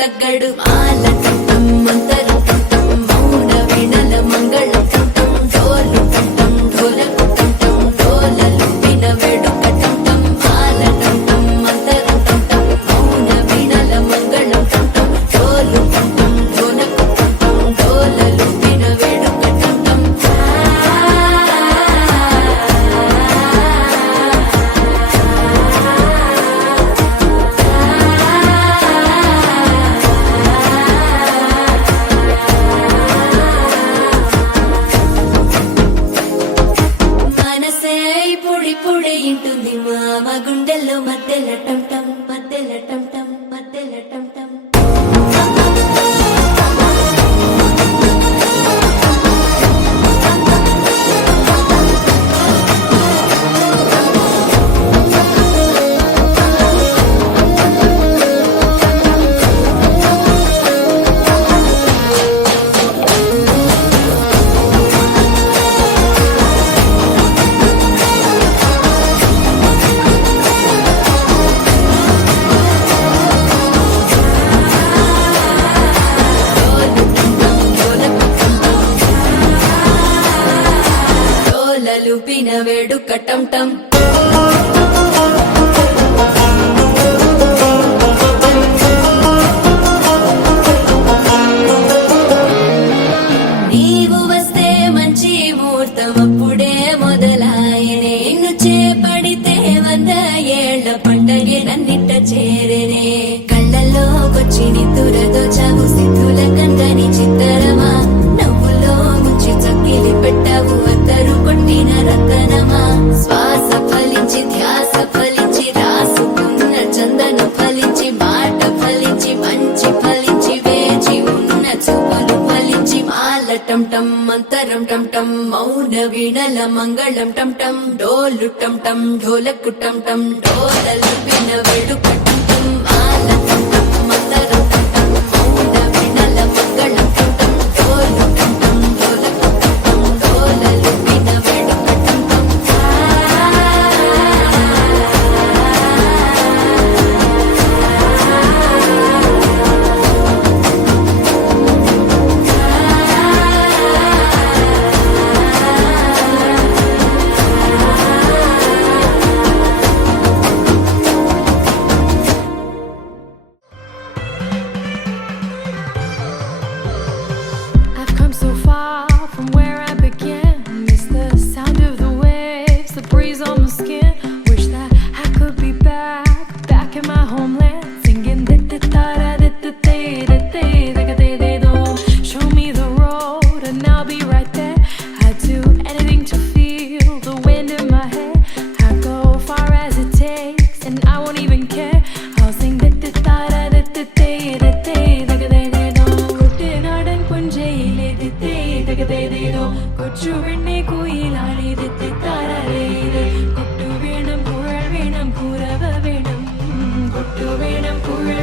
తగ్గడు మాల టం మంతరం టం మౌన వీణల మంగళం టం డోలు టం ఢోలకు టం డోలలు విన వేడుక టం మాల టం మంతరం టం మౌన వీణల మంగళం టం డోలు టం ఢోలకు టం డోలలు విన వేడుక టం మనసే పొడి పొడి ఇంటుంది మామ గుండెల్లో మధ్యల టం టం మధ్యల టం టం మధ్యల టం టం డోలలు పిన వేడుక టం టం నీవు వస్తే మంచి ముహూర్తం అప్పుడే మొదలాయనే నిన్ను చేపడితే 100 ఏళ్ల పండగే నన్నిట్ట చేరేనే కళ్ళల్లోకొచ్చి నిద్దురతో చావు సిద్ధుల కందని చిత్తరమా నవ్వులో ముంచి చక్కిలి పెట్టావు అద్దరు కొట్టిన రతనమా శ్వాస ఫలించి ధ్యాస ఫలించి రాసుకున్న చందను ఫలించి మాట ఫలించి మంచి ఫలించి వేచి ఉన్న చూపులు ఫలించి మాల టం టం మంతరం టం టం మౌన వీణల మంగళం టం టం డోలు టం టం ఢోలకు టం టం డోలలు విన వేడుక టం టం మాల టం టం మంతరం టం టం మౌన వీణల మంగళం టం టం డోలు టం టం ఢోలకు టం టం డోలలు విన వేడుక టం టం I've come so far from where I began. Miss the sound of the waves, the breeze on my skin. Wish that I could be back in my homeland, singing show me the road and I'll be right there. I'd do anything to feel the wind in my hair. I'd go far as it takes and I won't even care. I'll sing കുട്ടനാടൻ പുഞ്ചയിലെ കൊച്ചു പെണ്ണെ കുയിലാളി കൊട്ടു വേണം കുഴൽ വേണം കുരവ വേണം കൊട്ടു വേണം കുഴൽ